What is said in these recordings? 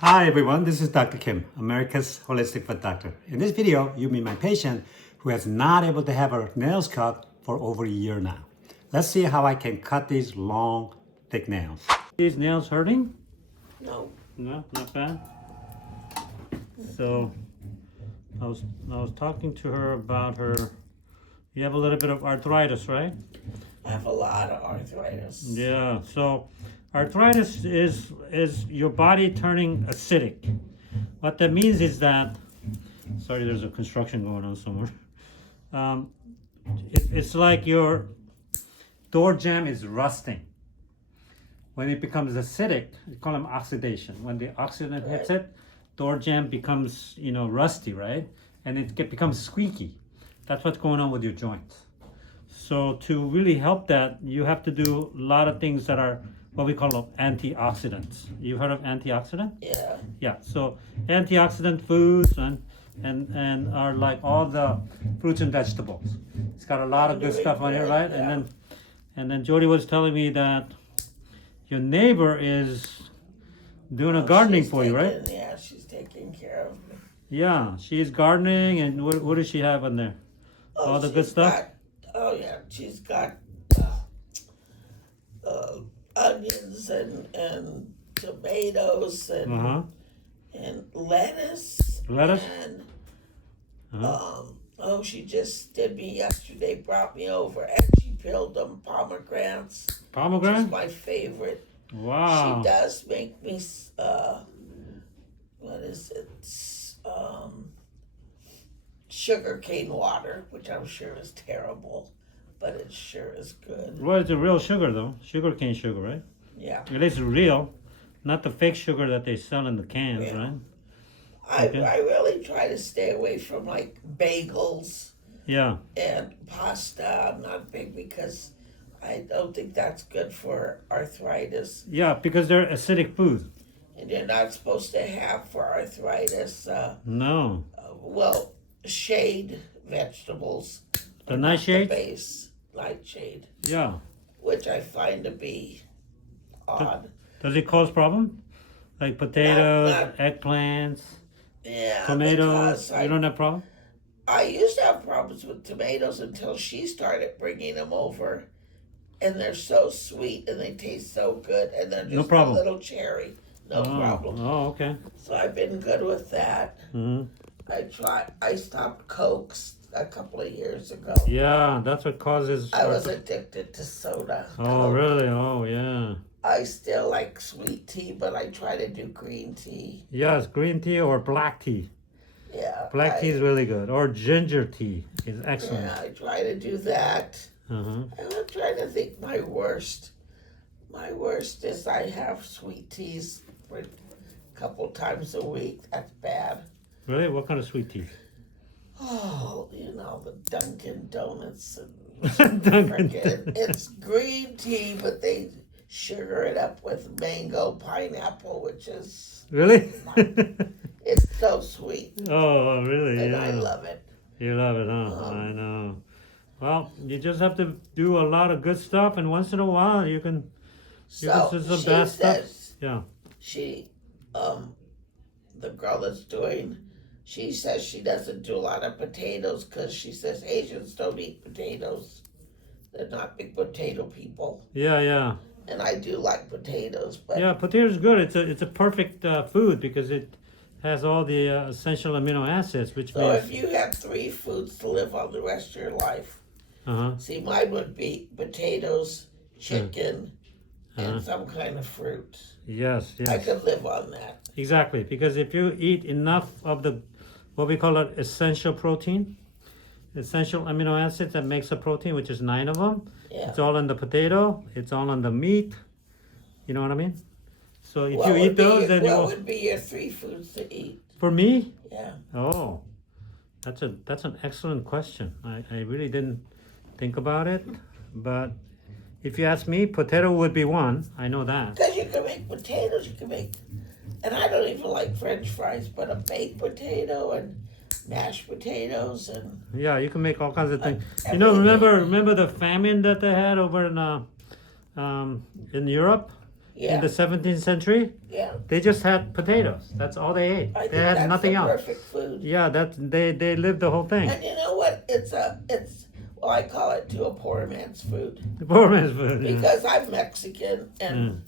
Hi everyone, this is Dr. Kim, America's Holistic Foot Doctor. In this video, you meet my patient who has not able to have her nails cut for over a year now. Let's see how I can cut these long, thick nails. These nails hurting? No. No, not bad. So, I was talking to her about her. You have a little bit of arthritis, right? I have a lot of arthritis. Yeah. So, arthritis is your body turning acidic. What that means is that. Sorry, there's a construction going on somewhere. It's like your door jamb is rusting. When it becomes acidic, we call them oxidation. When the oxidant hits it, door jamb becomes, rusty, right? And it becomes squeaky. That's what's going on with your joints. So to really help that, you have to do a lot of things that are what we call antioxidants. You heard of antioxidant? Yeah. Yeah. So antioxidant foods and are like all the fruits and vegetables. It's got a lot of good stuff on here, right? Yeah. And then Jody was telling me that your neighbor is doing a gardening for you, right? Yeah, she's taking care of me. Yeah, she's gardening, and what does she have on there? All the good stuff? She's got onions and tomatoes and lettuce. Lettuce? And she just did me yesterday, brought me over, and she peeled them pomegranates. Pomegranate? Which is my favorite. Wow. She does make me, what is it? Sugar cane water, which I'm sure is terrible, but it sure is good. Well, it's a real sugar though. Sugar cane sugar, right? Yeah. It is real, not the fake sugar that they sell in the cans, Yeah. right? I Okay. really try to stay away from like bagels Yeah. and pasta. I'm not big because I don't think that's good for arthritis. Yeah, because they're acidic foods. And you're not supposed to have for arthritis, No. shade vegetables. The are not nightshade? base nightshade, Yeah. which I find to be odd. Does it cause problem? Like potatoes, Not- eggplants, Yeah, tomatoes? because You don't have problem? I used to have problems with tomatoes until she started bringing them over, and they're so sweet and they taste so good, and they're just No problem. a little cherry, no problem. Oh, okay. So I've been good with that. Hmm. I stopped Cokes a couple of years ago. Yeah, that's what causes. I was addicted to soda. Oh, Coke. really? Oh, yeah. I still like sweet tea, but I try to do green tea. Yes, green tea or black tea. Yeah. Black tea is really good. Or ginger tea is excellent. Yeah, I try to do that. Uh-huh. I'm trying to think my worst. My worst is I have sweet teas for a couple times a week. That's bad. Really? What kind of sweet tea? Oh, the Dunkin' Donuts Dunkin' and frickin', it's green tea, but they sugar it up with mango pineapple, which is Really? it's so sweet, Oh, really? and Yeah. I love it. You love it, huh? I know. Well, you just have to do a lot of good stuff, and once in a while you can So do some she bad stuff. says Yeah. the girl that's doing. She says she doesn't do a lot of potatoes because she says Asians don't eat potatoes. They're not big potato people. Yeah. And I do like potatoes, but Yeah, potatoes good. It's a perfect food because it has all the essential amino acids, which so means. if you have 3 foods to live on the rest of your life, Uh-huh. see, mine would be potatoes, chicken, Uh-huh. and some kind of fruit. Yes. I could live on that. Exactly, because if you eat enough of the, what we call it, essential protein, essential amino acids that makes a protein, which is 9 of them. Yeah. It's all in the potato. It's all on the meat. You know what I mean? So if What you would eat be those, your- then what you will. would be your 3 foods to eat? For me, Yeah. oh, that's an excellent question. I really didn't think about it, but if you ask me, potato would be one. I know that. Because you can make potatoes, you can make, and I don't even like French fries, but a baked potato and mashed potatoes and Yeah, you can make all kinds of things. everything. Remember the famine that they had over in Europe? in the 17th century, Yeah. they just had potatoes. That's all they ate. I think They had that's nothing the else. perfect food. Yeah, they lived the whole thing. And you know what? Well, I call it too a poor man's food The poor man's food. Yeah. because I'm Mexican and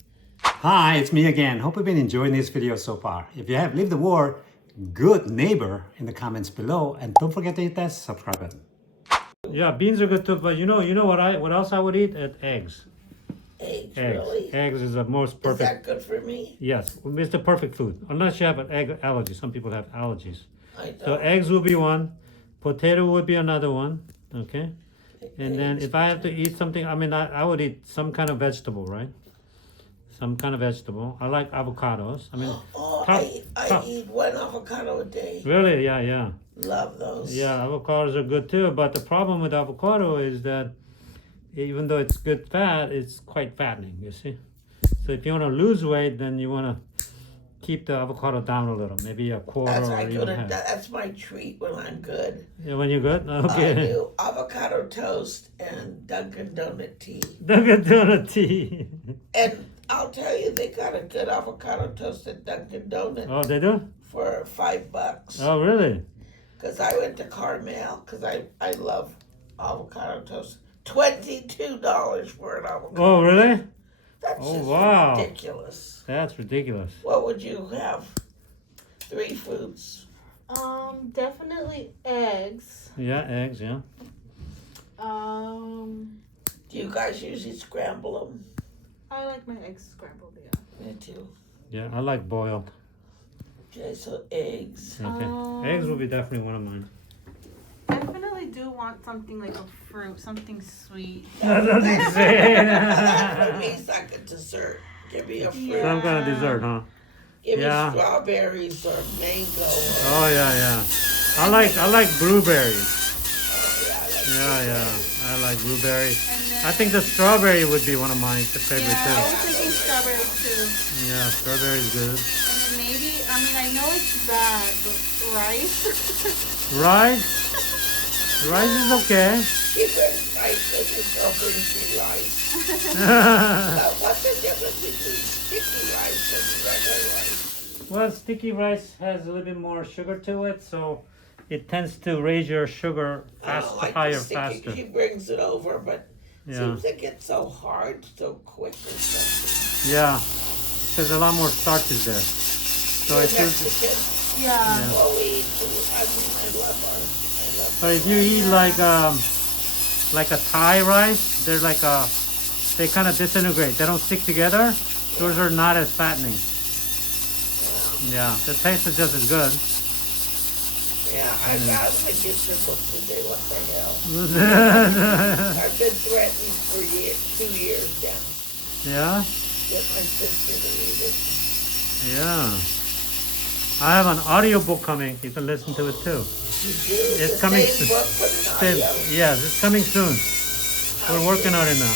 Hi, it's me again. Hope you've been enjoying this video so far. If you have, leave the word good neighbor in the comments below, and don't forget to hit that subscribe button. Yeah, beans are good too, but you know what else I would eat? Eggs. eggs. Eggs. Really? Eggs is the most Is perfect. that good for me? Yes, it's the perfect food. Unless you have an egg allergy. Some people have allergies. I So don't. eggs will be one. Potato would be another one. Okay. And then Eggs, if I have to eat something, I mean, I would eat some kind of vegetable, right? Some kind of vegetable. I like avocados. I mean, Oh, top- I top. eat one avocado a day. Really? Yeah. Love those. Yeah, avocados are good too. But the problem with avocado is that even though it's good fat, it's quite fattening, you see? So if you want to lose weight, then you want to keep the avocado down a little, maybe a quarter That's or I go even to, half. that's my treat when I'm good. Yeah, when you're good? I Okay. do avocado toast and Dunkin' Donut tea. Dunkin' Donut tea. And I'll tell you, they got a good avocado toast at Dunkin' Donut Oh, they do? for $5. Oh, really? Because I went to Carmel because I love avocado toast. $22 for an avocado. Oh, really? That's Oh, just wow. ridiculous. That's ridiculous. What would you have? 3 foods. Definitely eggs. Yeah, eggs, yeah. Do you guys usually scramble them? I like my eggs scrambled, yeah. Me too. Yeah, I like boiled. Okay, so eggs. Okay. Eggs will be definitely one of mine. Definitely do want something like a fruit, something sweet. That doesn't say. That for me is like a dessert. Give me a fruit. Yeah. Some kind of dessert, huh? Give me Yeah. strawberries or mango. Or, Oh, yeah. I like blueberries. yeah, I like blueberries. And then I think the strawberry would be one of mine, the favorite I too. was thinking strawberry too. Yeah, strawberry is good. And then maybe, I mean, I know it's bad, but rice. Rice? Rice is okay. She brings rice and the girl brings me rice. What's the difference between sticky rice and regular rice? Well, sticky rice has a little bit more sugar to it, so it tends to raise your sugar I don't like higher, the sticky. faster. She brings it over, but Yeah, seems like it's so hard, so quick or something. yeah. There's a lot more starches there. So You're it's just, Mexican. Yeah. Well, we eat food. I love ours. so if you eat like a Thai rice, they're like they kind of disintegrate. They don't stick together. Those are not as fattening. Yeah, the taste is just as good. Yeah, I'm gonna get your book today. What the hell? I've been threatening for 2 years now. Yeah, Get my sister to read it. yeah. I have an audiobook coming. You can listen to it too. You do? It's The coming same soon. book but an audio. Yes, it's coming soon. We're working on it now.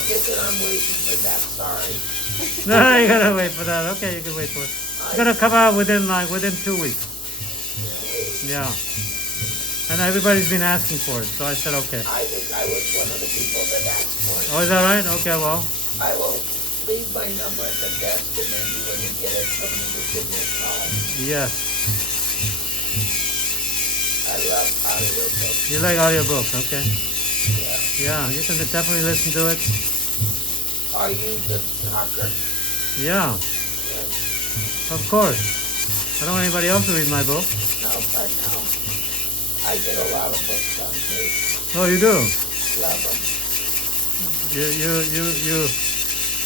Okay, then I'm waiting for that. Sorry. No, you gotta wait for that. Okay, you can wait for it. It's gonna come out within 2 weeks. Yeah. And everybody's been asking for it, so I said okay. I think I was one of the people that asked for it. Oh, is that right? Okay, well. I will leave my number at the desk, and then when you get it, somebody will give me a call. Yes. I love audiobooks. You like audiobooks, okay. Yeah. Yeah, you can definitely listen to it. Are you the talker? Yeah, Yes. of course. I don't want anybody else to read my book. No, I know. I get a lot of books on tape. Oh, you do? Love them.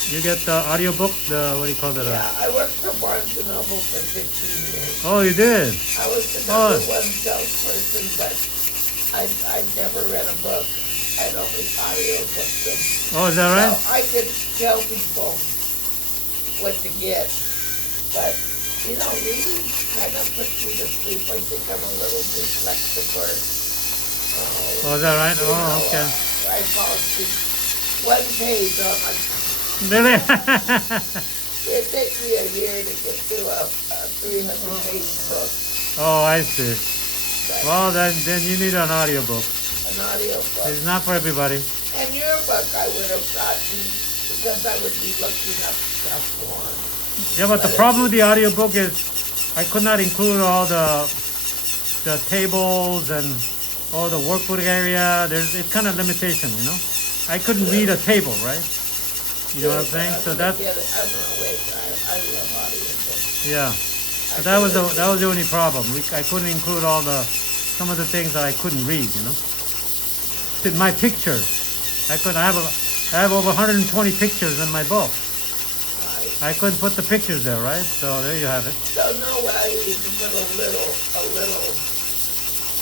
You get the audiobook, what do you call that? Yeah, I worked for Barnes & Noble for 15 years. Oh, you did? I was the Oh. number 1 salesperson, but I'd never read a book. I'd only audiobooked them. Oh, is that right? So I could tell people what to get, but reading kind of puts me to sleep. I think I'm a little dyslexic or, Oh, is that right? Oh, okay. I fall asleep. 1 page on my, Really? it takes me a year to get through a 300-page book. Oh, I see. But Well, then you need an audiobook. an audio book. It's not for everybody. And your book I would have gotten because I would be looking up stuff for. Yeah, but the problem with the audiobook is I could not include all the tables and all the workbook area. It's kind of limitation, you know. I couldn't read a table, right? You know what I'm saying? So that's I love audiobooks. yeah. So that was the only problem. I couldn't include all some of the things that I couldn't read, you know. My pictures, I have over 120 pictures in my book. I couldn't put the pictures there, right? So there you have it. So no way you can put a little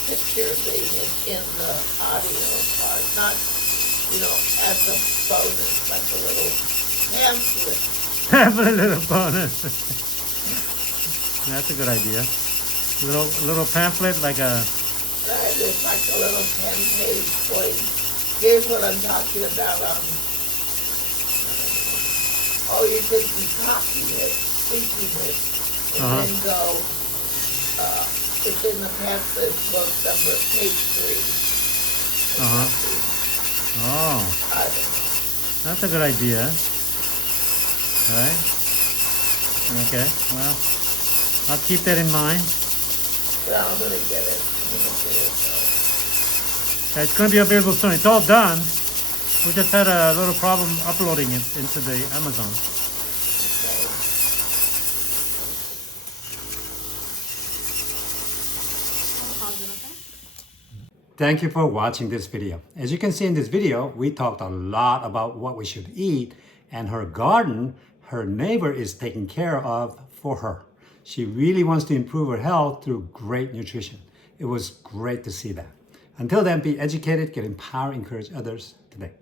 picture thing in the audio part, not, as a bonus, like a little pamphlet. Have a little bonus. That's a good idea. Little pamphlet, like a. It's like a little 10-page point. Here's what I'm talking about. You could be copying it, speaking it, and then go. It's in the pamphlet book number page 3. Oh, that's a good idea. Right? Okay. Well, I'll keep that in mind. Well, I'm gonna get it. It's going to be available soon. It's all done. We just had a little problem uploading it into the Amazon. Thank you for watching this video. As you can see in this video, we talked a lot about what we should eat, and her garden, her neighbor is taking care of for her. She really wants to improve her health through great nutrition. It was great to see that. Until then, be educated, get empowered, encourage others today.